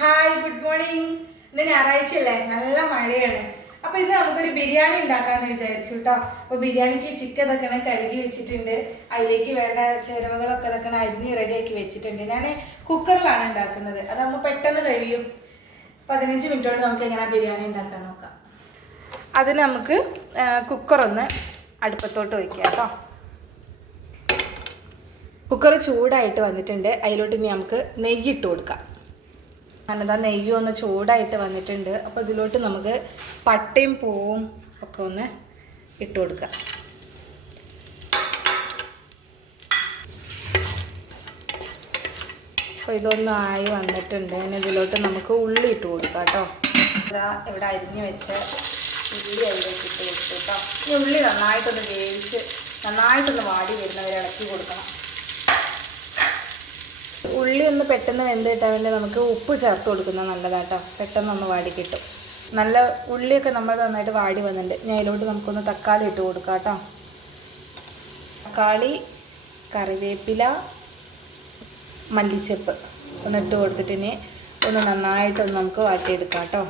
Hi, good morning. ഇന്ന് ഞായറാഴ്ചയല്ലേ, നല്ല മഴയാണ്. അപ്പൊ ഇത് നമുക്കൊരു ബിരിയാണി ഉണ്ടാക്കാന്ന് വിചാരിച്ചു കേട്ടോ. അപ്പൊ ബിരിയാണിക്ക് ചിക്കൻ ഇതൊക്കെ കഴുകി വെച്ചിട്ടുണ്ട്. അതിലേക്ക് വേണ്ട ചേരുവകളൊക്കെ ഇതൊക്കെ അരിഞ്ഞ് റെഡിയാക്കി വെച്ചിട്ടുണ്ട്. ഞാൻ കുക്കറിലാണ് ഉണ്ടാക്കുന്നത്, അതാകുമ്പോൾ പെട്ടെന്ന് കഴിയും. 15 മിനിറ്റോട് നമുക്ക് എങ്ങനെ ബിരിയാണി ഉണ്ടാക്കാൻ നോക്കാം. അതിന് നമുക്ക് കുക്കറൊന്ന് അടുപ്പത്തോട്ട് വയ്ക്കാം കേട്ടോ. കുക്കർ ചൂടായിട്ട് വന്നിട്ടുണ്ട്. അതിലോട്ട് ഇനി നമുക്ക് നെയ്യ് ഇട്ട് കൊടുക്കാം. അങ്ങനെതാ നെയ്യ് ഒന്ന് ചൂടായിട്ട് വന്നിട്ടുണ്ട്. അപ്പോൾ ഇതിലോട്ട് നമുക്ക് പട്ടയും പൂവും ഒക്കെ ഒന്ന് ഇട്ട് കൊടുക്കാം. അപ്പോൾ ഇതൊന്നായി വന്നിട്ടുണ്ട്. ഇനി ഇതിലോട്ട് നമുക്ക് ഉള്ളി ഇട്ട് കൊടുക്കാം കേട്ടോ. ഇവിടെ അരിഞ്ഞ് വെച്ച ഉള്ളി അതിലേക്ക് ഇട്ട് കൊടുത്തു കേട്ടോ. ഈ ഉള്ളി നന്നായിട്ടൊന്ന് വേവിച്ച് നന്നായിട്ടൊന്ന് വാടി വരുന്നവരെ ഇളക്കി കൊടുക്കണം. ഉള്ളി ഒന്ന് പെട്ടെന്ന് വെന്ത് കിട്ടാൻ വേണ്ടി നമുക്ക് ഉപ്പ് ചേർത്ത് കൊടുക്കുന്നത് നല്ലതാട്ടോ. പെട്ടെന്നൊന്ന് വാടി കിട്ടും. നല്ല ഉള്ളിയൊക്കെ നമ്മൾ നന്നായിട്ട് വാടി വന്നിട്ടുണ്ട്. ഞാൻ അതിലോട്ട് നമുക്കൊന്ന് തക്കാളി ഇട്ട് കൊടുക്കാം കേട്ടോ. തക്കാളി, കറിവേപ്പില, മല്ലിച്ചപ്പ് ഒന്ന് ഇട്ട് കൊടുത്തിട്ട് ഇനി ഒന്ന് നന്നായിട്ടൊന്ന് നമുക്ക് വാട്ടിയെടുക്കാം കേട്ടോ.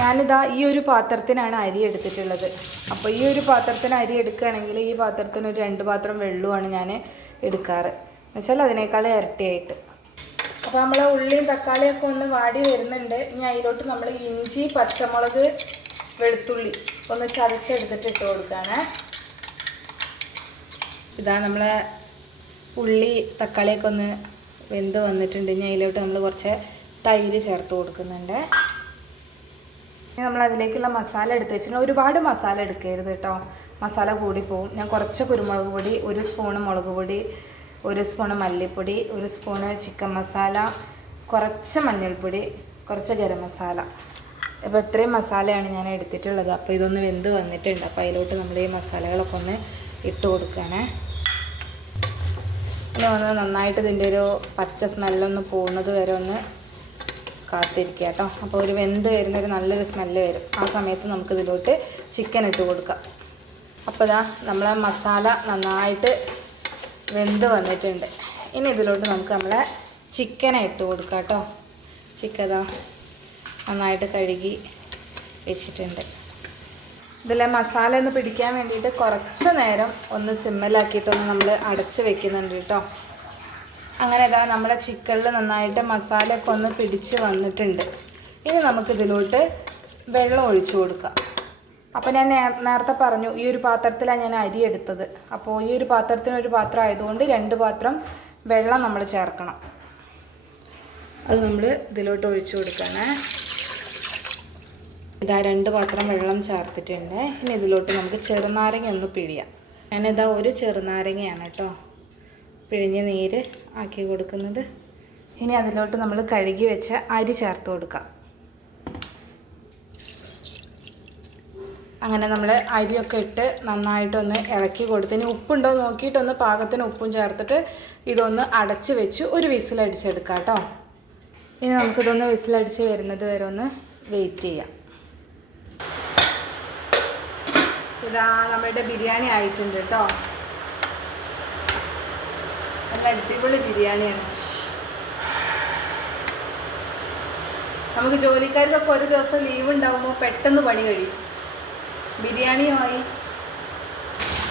ഞാനിതാ ഈ ഒരു പാത്രത്തിനാണ് അരി എടുത്തിട്ടുള്ളത്. അപ്പോൾ ഈ ഒരു പാത്രത്തിന് അരി എടുക്കുകയാണെങ്കിൽ ഈ പാത്രത്തിന് ഒരു 2 പാത്രം വെള്ളമാണ് ഞാൻ എടുക്കാറ്. എന്നുവെച്ചാൽ അതിനേക്കാൾ ഇരട്ടിയായിട്ട്. അപ്പോൾ നമ്മൾ ഉള്ളിയും തക്കാളിയൊക്കെ ഒന്ന് വാടി വരുന്നുണ്ട്. ഇനി അതിലോട്ട് നമ്മൾ ഇഞ്ചി, പച്ചമുളക്, വെളുത്തുള്ളി ഒന്ന് ചതച്ചെടുത്തിട്ട് ഇട്ട് കൊടുക്കുകയാണ്. ഇതാ നമ്മളെ ഉള്ളി തക്കാളിയൊക്കെ ഒന്ന് വെന്ത് വന്നിട്ടുണ്ട്. ഇനി അതിലോട്ട് നമ്മൾ കുറച്ച് തൈര് ചേർത്ത് കൊടുക്കുന്നുണ്ട്. ഇനി നമ്മൾ അതിലേക്കുള്ള മസാല എടുത്ത് വെച്ചിട്ട് ഒരുപാട് മസാല എടുക്കരുത് കേട്ടോ, മസാല കൂടിപ്പോവും. ഞാൻ കുറച്ച് കുരുമുളക് പൊടി, 1 സ്പൂണ് മുളക് പൊടി, 1 സ്പൂണ് മല്ലിപ്പൊടി, 1 സ്പൂണ് ചിക്കൻ മസാല, കുറച്ച് മഞ്ഞൾപ്പൊടി, കുറച്ച് ഗരം മസാല. അപ്പോൾ ഇത്രയും മസാലയാണ് ഞാൻ എടുത്തിട്ടുള്ളത്. അപ്പോൾ ഇതൊന്ന് വെന്ത് വന്നിട്ടുണ്ട്. അപ്പോൾ അതിലോട്ട് നമ്മൾ ഈ മസാലകളൊക്കെ ഒന്ന് ഇട്ട് കൊടുക്കുകയാണ്. പിന്നെ ഒന്ന് നന്നായിട്ട് ഇതിൻ്റെ ഒരു പച്ച സ്മെല്ലൊന്ന് പോകുന്നത് വരെ ഒന്ന് കാത്തിരിക്കുക കേട്ടോ. അപ്പോൾ ഒരു വെന്ത് വരുന്നൊരു നല്ലൊരു സ്മെല്ല് വരും. ആ സമയത്ത് നമുക്കിതിലോട്ട് ചിക്കൻ ഇട്ട് കൊടുക്കാം. അപ്പോൾ ഇതാ നമ്മളെ മസാല നന്നായിട്ട് വെന്ത് വന്നിട്ടുണ്ട്. ഇനി ഇതിലോട്ട് നമുക്ക് നമ്മളെ ചിക്കനെ ഇട്ട് കൊടുക്കാം കേട്ടോ. ചിക്കൻ നന്നായിട്ട് കഴുകി വെച്ചിട്ടുണ്ട്. ഇതിലെ മസാല ഒന്ന് പിടിക്കാൻ വേണ്ടിയിട്ട് കുറച്ച് നേരം ഒന്ന് സിമ്മിലാക്കിയിട്ടൊന്ന് നമ്മൾ അടച്ച് വെക്കുന്നുണ്ട് കേട്ടോ. അങ്ങനെ ഇതാ നമ്മുടെ ചിക്കനിൽ നന്നായിട്ട് മസാലയൊക്കെ ഒന്ന് പിടിച്ച് വന്നിട്ടുണ്ട്. ഇനി നമുക്കിതിലോട്ട് വെള്ളം ഒഴിച്ചു കൊടുക്കാം. അപ്പോൾ ഞാൻ നേരത്തെ പറഞ്ഞു ഈ ഒരു പാത്രത്തിലാണ് ഞാൻ അരി എടുത്തത്. അപ്പോൾ ഈ ഒരു പാത്രത്തിന് ഒരു പാത്രം ആയതുകൊണ്ട് 2 പാത്രം വെള്ളം നമ്മൾ ചേർക്കണം. അത് നമ്മൾ ഇതിലോട്ട് ഒഴിച്ചു കൊടുക്കണേ. ഇതാ 2 പാത്രം വെള്ളം ചേർത്തിട്ടുണ്ട്. ഇനി ഇതിലോട്ട് നമുക്ക് ചെറുനാരങ്ങ ഒന്ന് പിഴിയാം. ഞാനിതാ ഒരു ചെറുനാരങ്ങയാണ് കേട്ടോ പിഴിഞ്ഞ് നീര് ആക്കി കൊടുക്കുന്നത്. ഇനി അതിലോട്ട് നമ്മൾ കഴുകി വെച്ച അരി ചേർത്ത് കൊടുക്കാം. അങ്ങനെ നമ്മൾ അരിയൊക്കെ ഇട്ട് നന്നായിട്ടൊന്ന് ഇളക്കി കൊടുത്ത് ഇനി ഉപ്പുണ്ടോ നോക്കിയിട്ടൊന്ന് പാകത്തിന് ഉപ്പും ചേർത്തിട്ട് ഇതൊന്ന് അടച്ച് വെച്ച് ഒരു വിസിലടിച്ചെടുക്കാം കേട്ടോ. ഇനി നമുക്കിതൊന്ന് വിസിലടിച്ച് വരുന്നത് വരെ ഒന്ന് വെയിറ്റ് ചെയ്യാം. ഇതാ നമ്മളുടെ ബിരിയാണി ആയിട്ടുണ്ട് കേട്ടോ. നല്ല അടിപൊളി ബിരിയാണിയാണ്. നമുക്ക് ജോലിക്കാർക്കൊക്കെ ഒരു ദിവസം ലീവ് ഉണ്ടാകുമ്പോൾ പെട്ടെന്ന് പണി കഴിയും. ബിരിയാണിയുമായി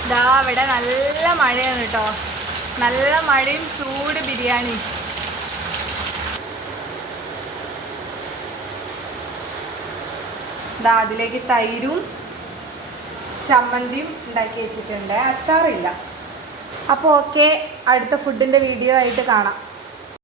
ഇതാ ഇവിടെ നല്ല മഴയാണ് കേട്ടോ. നല്ല മഴയും ചൂട് ബിരിയാണി. ഇതാ അതിലേക്ക് തൈരും ചമ്മന്തിയും ഉണ്ടാക്കി വെച്ചിട്ടുണ്ട്. അച്ചാറില്ല. അപ്പോൾ ഓക്കെ, അടുത്ത ഫുഡിൻ്റെ വീഡിയോ ആയിട്ട് കാണാം.